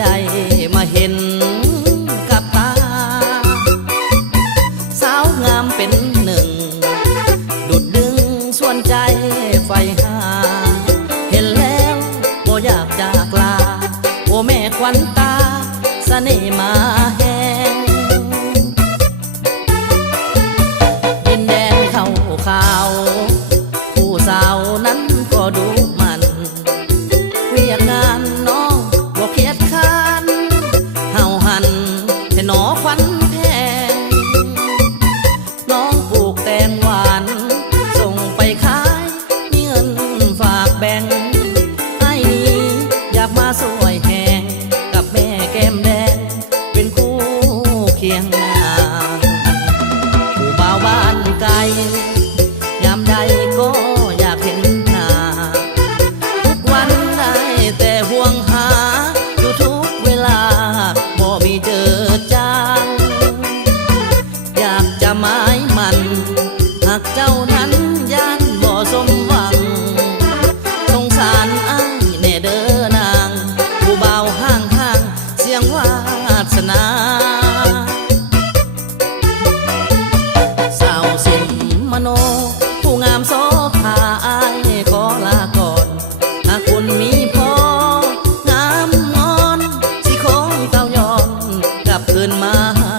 ได้มาเห็นกับตาสาวงามเป็นหนึ่งดุดดึงส่วนใจไฟหาเห็นแล้วบ่อยากจากลาโอ้แม่ควันตาเสน่ห์มาแห้งดินแดนเขาข่าวผู้สาวนั้นก็ดูมันเวียกงานน้องบ่เคียดค้านเฮาหันให้หนอควันแพงน้องปลูกแตงหวานส่งไปขายมีเงินฝากแบ่งไอ้นี้อยากมาสวยแหงกับแม่แก้มแดงเป็นคู่เคียงนางผู้บ่าวบ้านไกลยามใดก็อยากเห็นหน้าทุกวันได้แต่ห่วงหาอยู่ทุกเวลาบ่มีเจอจางอยากจะหมายมันหากเจ้านั้นย่านบ่สมหวังสงสารอ้ายแน่เด้อนางผู้บ่าวห่างห่างเสียงวาสนาสาวสินมโนผู้งามโสภาอายขอลาก่อนหากคุณมีพองามงอนสิคงเต้ายอนกลับคืนมาหา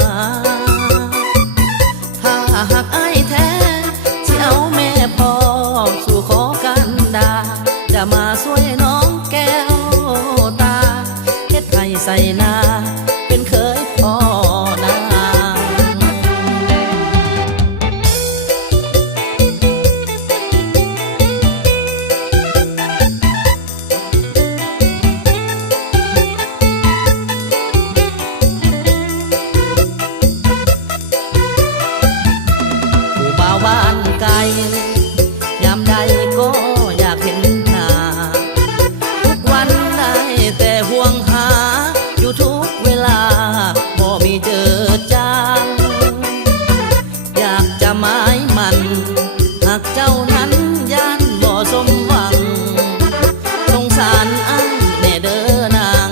ถ้าหากอ้ายแท้สิเอาแม่พ่อสู่ขอกันดาจะมาช่วยน้องแก้วตาเฮ็ดให้ใส่นาเป็นเคยพ่อนางผู้บ่าวบ้านไกลยามใดก็อยากเห็นหน้าทุกวันได้แต่ห่วงหาอยู่ทุกเวลาบ่มีเจอจางอยากจะหมายมันหากเจ้านั้นย่านบ่สมหวังสงสารอ้ายแน่เด้อนาง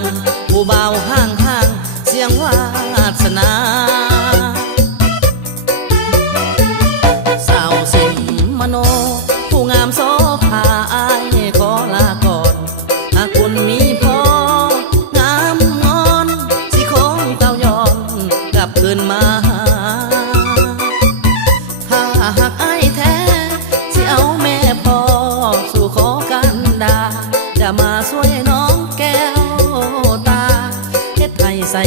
ผู้บ่าวห่างห่างเสียงวาสนาสาวสินมโนผู้งามโสภาอายขอลาก่อนหากคุณมีพองามงอนสิคงเต้ายอนกลับคืนมาหาถ้าหากอ้ายแท้สิเอาแม่พ่อสู่ขอกันดาจะมาช่วยน้องแก้วตาเฮ็ดให้ใส่